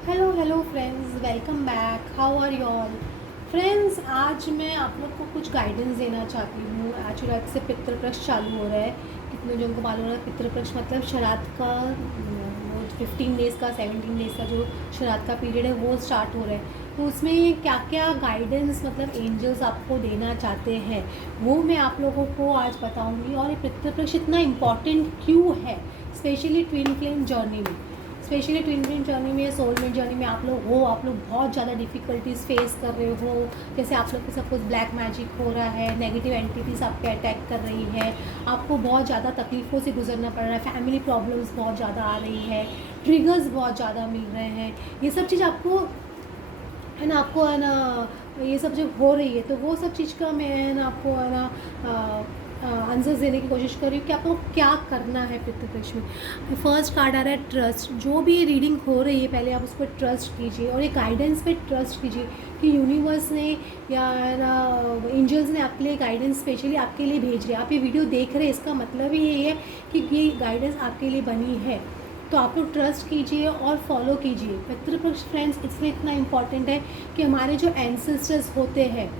Hello friends, welcome back. How are you all friends. आज मैं आप लोग को कुछ गाइडेंस देना चाहती हूँ। एक्चुअली आज से पितृपक्ष चालू हो रहा है। कितने जन को मालूम है पितृपक्ष मतलब श्राद्ध का वो 15 डेज़ का 17 डेज़ का जो श्राद्ध का पीरियड है वो स्टार्ट हो रहा है। तो उसमें क्या क्या गाइडेंस मतलब एंजल्स आपको देना चाहते हैं वो मैं आप लोगों को आज बताऊँगी। और ये पितृपक्ष इतना इम्पॉर्टेंट क्यों है, स्पेशली ट्विन फ्लेम जर्नी में। स्पेशली ट्विन फ्लेम जर्नी में, सोलमेट जर्नी में आप लोग बहुत ज़्यादा डिफ़िकल्टीज फेस कर रहे हो। जैसे आप लोग के सब कुछ ब्लैक मैजिक हो रहा है, नेगेटिव एंटिटीज़ आपके अटैक कर रही है, आपको बहुत ज़्यादा तकलीफ़ों से गुजरना पड़ रहा है, फैमिली प्रॉब्लम्स बहुत ज़्यादा आ रही है, ट्रिगर्स बहुत ज़्यादा मिल रहे हैं। ये सब चीज़ आपको है ना, आपको है ना, ये सब जब हो रही है तो वो सब चीज़ का मैं है ना आपको है ना आंसर्स देने की कोशिश कर रही हूँ कि आपको क्या करना है पितृपक्ष में। फर्स्ट कार्ड आ रहा है ट्रस्ट। जो भी ये रीडिंग हो रही है पहले आप उस पर ट्रस्ट कीजिए और ये गाइडेंस पे ट्रस्ट कीजिए कि यूनिवर्स ने या एंजल्स ने आपके लिए गाइडेंस स्पेशली आपके लिए भेज रहे हैं। आप ये वीडियो देख रहे हैं, इसका मतलब ही ये है कि ये गाइडेंस आपके लिए बनी है। तो आप लोग ट्रस्ट कीजिए और फॉलो कीजिए। पितृपक्ष फ्रेंड्स इसलिए इतना इम्पॉर्टेंट है कि हमारे जो एंसेस्टर्स होते हैं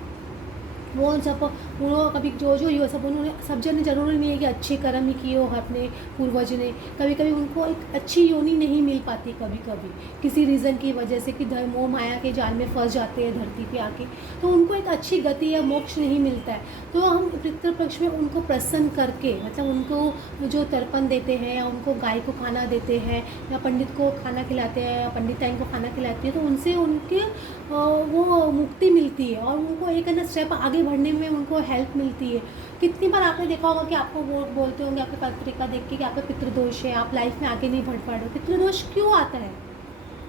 वो सब उन्होंने कभी जो जो ये सब उन्होंने सब जन ज़रूरी नहीं है कि अच्छे कर्म ही किए हो अपने पूर्वज ने। कभी कभी उनको एक अच्छी योनि नहीं मिल पाती, कभी कभी किसी रीज़न की वजह से कि धर्म मोह माया के जाल में फंस जाते हैं धरती पे आके, तो उनको एक अच्छी गति या मोक्ष नहीं मिलता है। तो हम पितृपक्ष में उनको प्रसन्न करके मतलब उनको जो तर्पण देते हैं या उनको गाय को खाना देते हैं या पंडित को खाना खिलाते हैं या पंडिताइन को खाना खिलाती है, तो उनसे उनके वो मुक्ति मिलती है और उनको एक है ना स्टेप आगे बढ़ने में उनको हेल्प मिलती है। कितनी बार आपने देखा होगा कि आपको वो बोलते होंगे आपके पत्रिका देख के कि आपका पितृदोष है, आप लाइफ में आगे नहीं बढ़ पा रहे हो। पितृदोष क्यों आता है?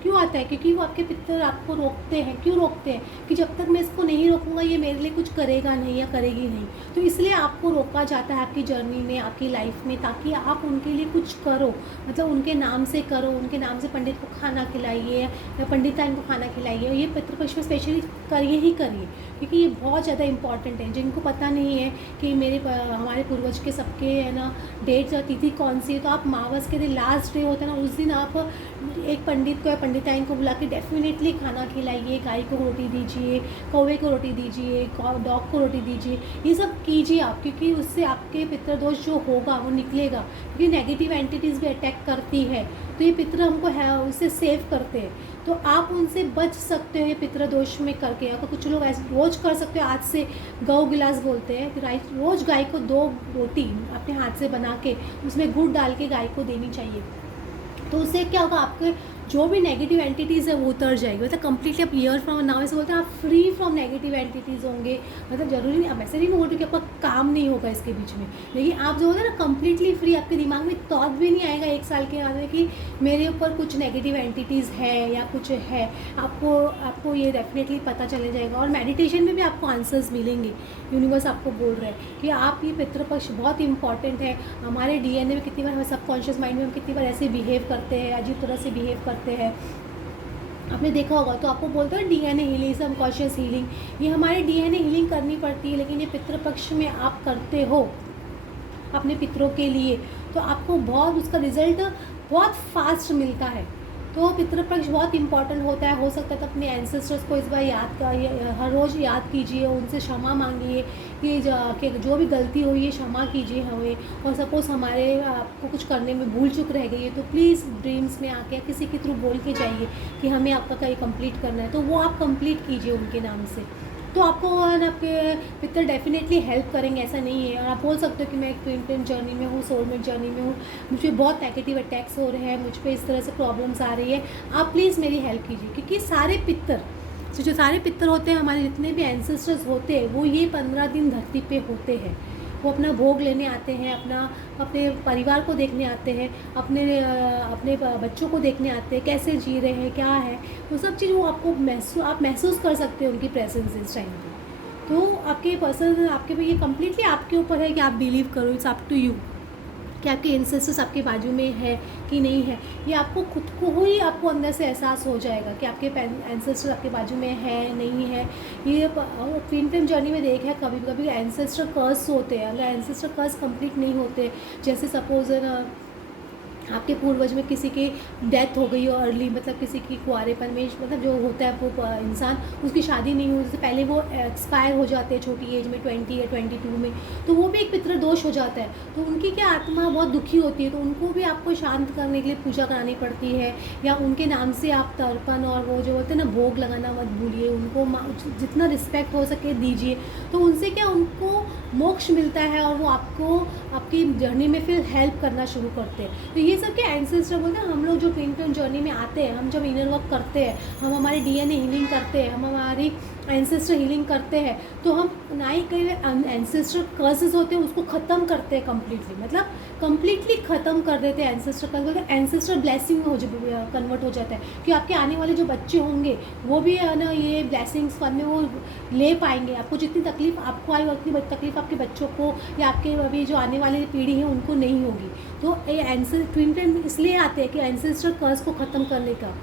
क्यों आता है? क्योंकि वो आपके पितर आपको रोकते हैं। क्यों रोकते हैं? कि जब तक मैं इसको नहीं रोकूंगा ये मेरे लिए कुछ करेगा नहीं या करेगी नहीं। तो इसलिए आपको रोका जाता है आपकी जर्नी में, आपकी लाइफ में, ताकि आप उनके लिए कुछ करो। मतलब उनके नाम से करो, उनके नाम से पंडित को खाना खिलाइए या पंडिताइन को खाना खिलाइए। ये पितृपक्ष में स्पेशली करिए ही करिए, क्योंकि ये बहुत ज़्यादा इंपॉर्टेंट है। जिनको पता नहीं है कि हमारे पूर्वज के सबके है ना डेट तिथि कौन सी है, तो आप मावस के दिन लास्ट डे होता है ना, उस दिन आप एक पंडित को या पंडिताइन को बुला के डेफिनेटली खाना खिलाइए। गाय को रोटी दीजिए, कौवे को रोटी दीजिए, डॉग को रोटी दीजिए। ये सब कीजिए आप, क्योंकि उससे आपके पितृदोष जो होगा वो निकलेगा। क्योंकि नेगेटिव एंटिटीज़ भी अटैक करती है, तो ये पितृ हमको है उससे सेव करते हैं। तो आप उनसे बच सकते हो ये पितृदोष में करके। अगर कुछ लोग ऐसे रोज कर सकते हो, आज से गौ गिलास बोलते हैं कि रोज गाय को 2 रोटी अपने हाथ से बना के उसमें गुड़ डाल के गाय को देनी चाहिए। तो उससे क्या होगा, आपके जो भी नेगेटिव एंटिटीज़ है वो उतर जाएगी। मतलब कंप्लीटली आप ईयर फ्रॉम नाउ ऐसे बोलते हैं आप फ्री फ्रॉम नेगेटिव एंटिटीज़ होंगे। मतलब ज़रूरी नहीं, अब ऐसे नहीं बोल रही कि आपका काम नहीं होगा इसके बीच में, लेकिन आप जो होता है ना कंप्लीटली फ्री, आपके दिमाग में थॉट भी नहीं आएगा 1 साल के बाद में कि मेरे ऊपर कुछ नेगेटिव एंटिटीज़ है या कुछ है। आपको ये डेफिनेटली पता चले जाएगा। और मेडिटेशन में भी आपको आंसर्स मिलेंगे। यूनिवर्स आपको बोल रहा है कि आप ये पितृपक्ष बहुत इंपॉर्टेंट है। हमारे डीएनए में कितनी बार, हमारे सबकॉन्शियस माइंड में हम कितनी बार ऐसे बिहेव करते हैं, अजीब तरह से बिहेव करते हैं। आपने देखा होगा तो आपको बोलते हैं डीएनए हीलिंग, सबकॉन्शियस हीलिंग। ये हमारे डीएनए हीलिंग करनी पड़ती है, लेकिन ये पितृपक्ष में आप करते हो अपने पितरों के लिए, तो आपको बहुत उसका रिजल्ट बहुत फास्ट मिलता है। तो पितृपक्ष बहुत इंपॉर्टेंट होता है। हो सकता है तो अपने एंसेस्टर्स को इस बार हर रोज़ याद कीजिए, उनसे क्षमा मांगिए कि जो भी गलती हुई है क्षमा कीजिए हमें। और सपोज़ हमारे आपको कुछ करने में भूल चूक रह गई है तो प्लीज़ ड्रीम्स में आके किसी के थ्रू बोल के जाइए कि हमें आपका कहीं कंप्लीट करना है, तो वो आप कंप्लीट कीजिए उनके नाम से। तो आपको आपके पितर डेफिनेटली हेल्प करेंगे, ऐसा नहीं है। और आप बोल सकते हो कि मैं एक ट्विन फ्लेम जर्नी में हूँ, सोलमेट जर्नी में हूँ, मुझे बहुत नेगेटिव अटैक्स हो रहे हैं, मुझ पे इस तरह से प्रॉब्लम्स आ रही है, आप प्लीज़ मेरी हेल्प कीजिए। क्योंकि सारे पितर जो सारे पितर होते हैं, हमारे जितने भी एंसेस्टर्स होते हैं, वो ये 15 दिन धरती पे होते हैं। वो अपना भोग लेने आते हैं, अपने परिवार को देखने आते हैं, अपने बच्चों को देखने आते हैं, कैसे जी रहे हैं, क्या है वो सब चीज़ वो आपको आप महसूस कर सकते हैं उनकी प्रेजेंस इस टाइम पे। तो आपके पर्सन आपके पे ये कम्प्लीटली आपके ऊपर है कि आप बिलीव करो। इट्स अप टू यू कि आपके एंसेस्टर्स आपके बाजू में है कि नहीं है। ये आपको खुद को ही आपको अंदर से एहसास हो जाएगा कि आपके एंसेस्टर्स आपके बाजू में है नहीं है। ये ट्विन फ्लेम जर्नी में देखा है कभी कभी एंसेस्टर कर्स होते हैं। अगर एंसेस्टर कर्स कंप्लीट नहीं होते, जैसे सपोज आपके पूर्वज में किसी की डेथ हो गई हो अर्ली, मतलब किसी की कुंवारेपन में, मतलब जो होता है वो इंसान, उसकी शादी नहीं हुई, उससे पहले वो एक्सपायर हो जाते हैं छोटी एज में 20 या 22 में, तो वो भी एक पितृदोष हो जाता है। तो उनकी क्या आत्मा बहुत दुखी होती है, तो उनको भी आपको शांत करने के लिए पूजा करानी पड़ती है, या उनके नाम से आप तर्पण और वो जो होते हैं ना भोग लगाना मत भूलिए, उनको जितना रिस्पेक्ट हो सके दीजिए। तो उनसे क्या उनको मोक्ष मिलता है और वो आपको आपकी जर्नी में फिर हेल्प करना शुरू करते हैं। तो ये सब के एंसेस्टर बोलते हैं। हम लोग जो ट्विन फ्लेम जर्नी में आते हैं, हम जब इनर वर्क करते हैं, हम हमारे डीएनए हीलिंग करते हैं, हम हमारी एंसेस्टर हीलिंग करते हैं, तो हम ना ही कई एंसेस्टर कर्सेस होते हैं उसको ख़त्म करते हैं कम्प्लीटली, मतलब कम्प्लीटली ख़त्म कर देते हैं एंसेस्टर कर्स, बोलते हैं एंसेस्टर ब्लेसिंग हो कन्वर्ट हो जाता है कि आपके आने वाले जो बच्चे होंगे वो भी है ना ये ब्लेसिंग्स फन में वो ले पाएंगे। आपको जितनी तकलीफ आपको आई उतनी तकलीफ आपके बच्चों को या आपके अभी जो आने वाली पीढ़ी है उनको नहीं होगी। तो ये ट्विन फ्लेम इसलिए आते हैं कि एंसेस्टर कर्स को ख़त्म करने का।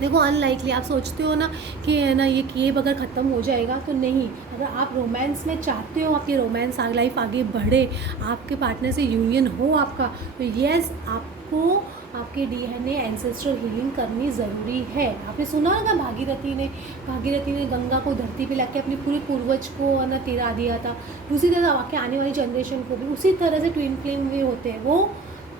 देखो अनलाइकली आप सोचते हो ना कि है ना ये केब अगर ख़त्म हो जाएगा, तो नहीं। अगर आप रोमांस में चाहते हो आपकी रोमांस लाइफ आगे बढ़े, आपके पार्टनर से यूनियन हो आपका, तो यस आपको आपके डीएनए एंसेस्ट्रल हीलिंग करनी ज़रूरी है। आपने सुना होगा भागीरथी ने गंगा को धरती पे लाके अपने पूरे पूर्वज को ना तिरा दिया था। उसी तरह आपके आने वाली जनरेशन को भी उसी तरह से ट्विन फ्लेम में होते हैं। वो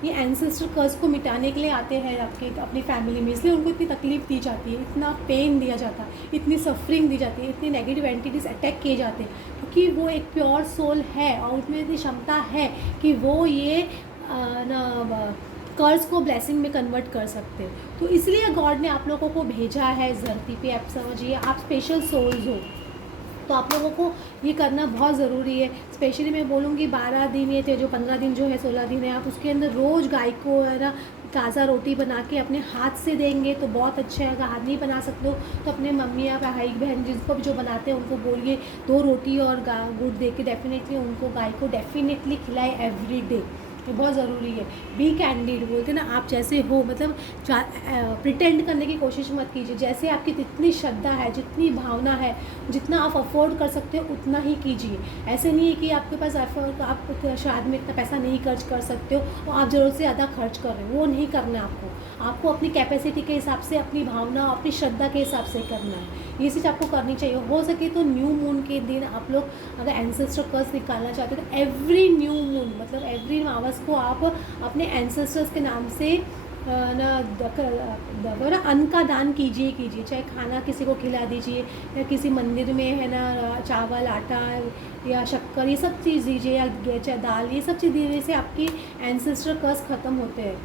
ये एंसेस्टर कर्स को मिटाने के लिए आते हैं आपके अपनी फैमिली में, इसलिए उनको इतनी तकलीफ दी जाती है, इतना पेन दिया जाता है, इतनी सफरिंग दी जाती है, इतनी नेगेटिव एंटिटीज अटैक किए जाते हैं, क्योंकि वो एक प्योर सोल है और उसमें इतनी क्षमता है कि वो ये कर्ज को ब्लेसिंग में कन्वर्ट कर सकते हैं। तो इसलिए गॉड ने आप लोगों को भेजा है इस धरती पे। आप समझिए आप स्पेशल सोल्स हो, तो आप लोगों को ये करना बहुत ज़रूरी है। स्पेशली मैं बोलूँगी 12 दिन ये थे, जो 15 दिन जो है 16 दिन है, आप उसके अंदर रोज़ गाय को है ना ताज़ा रोटी बना के अपने हाथ से देंगे तो बहुत अच्छा है। अगर हाथ नहीं बना सकते हो तो अपने मम्मी या भाई बहन जिसको भी जो बनाते हैं उनको बोलिए 2 रोटी और गुड़ दे के डेफिनेटली उनको गाय को डेफिनेटली खिलाए एवरी डे। ये बहुत ज़रूरी है। बी कैंडिड बोलते हैं ना, आप जैसे हो, मतलब प्रिटेंड करने की कोशिश मत कीजिए। जैसे आपकी जितनी श्रद्धा है, जितनी भावना है, जितना आप अफोर्ड कर सकते हो उतना ही कीजिए। ऐसे नहीं है कि आपके पास आप शायद में इतना पैसा नहीं खर्च कर सकते हो और आप ज़रूरत से ज़्यादा खर्च कर रहे हो, वो नहीं करना है आपको अपनी कैपेसिटी के हिसाब से, अपनी भावना, अपनी श्रद्धा के हिसाब से करना है। ये चीज़ आपको करनी चाहिए। हो सके तो न्यू मून के दिन आप लोग अगर एंसेस्टर कर्स निकालना चाहते हो तो एवरी न्यू मून, मतलब एवरी अमावस को आप अपने एंसेस्टर्स के नाम से अन्न का दान कीजिए। चाहे खाना किसी को खिला दीजिए या किसी मंदिर में है ना चावल, आटा या शक्कर, ये सब चीज़ दीजिए, या चाहे दाल, ये सब चीज़ देने से आपकी एंसेस्टर कर्स ख़त्म होते हैं।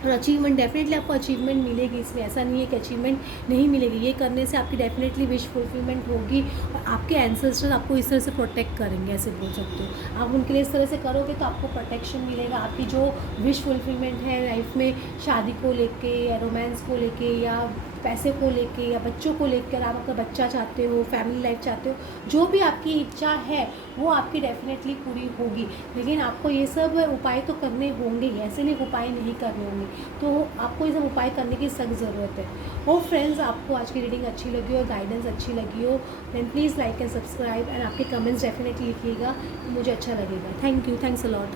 और अचीवमेंट डेफिनेटली आपको अचीवमेंट मिलेगी, इसमें ऐसा नहीं है कि अचीवमेंट नहीं मिलेगी। ये करने से आपकी डेफिनेटली विश फुलफिलमेंट होगी और आपके एंसेस्टर्स आपको इस तरह से प्रोटेक्ट करेंगे, ऐसे बोल सकते हो। आप उनके लिए इस तरह से करोगे तो आपको प्रोटेक्शन मिलेगा। आपकी जो विश फुलफिलमेंट है लाइफ में, शादी को लेके या रोमांस को लेके या पैसे को लेके या बच्चों को लेकर, आप अगर बच्चा चाहते हो, फैमिली लाइफ चाहते हो, जो भी आपकी इच्छा है वो आपकी डेफिनेटली पूरी होगी। लेकिन आपको ये सब उपाय तो करने होंगे ही, ऐसे नहीं उपाय नहीं करने होंगे, तो आपको ये सब उपाय करने की सख्त ज़रूरत है। और फ्रेंड्स, आपको आज की रीडिंग अच्छी लगी हो, गाइडेंस अच्छी लगी हो, then please like and subscribe and आपके कमेंट्स डेफिनेटली लिखिएगा, मुझे अच्छा लगेगा। Thank you, thanks a lot.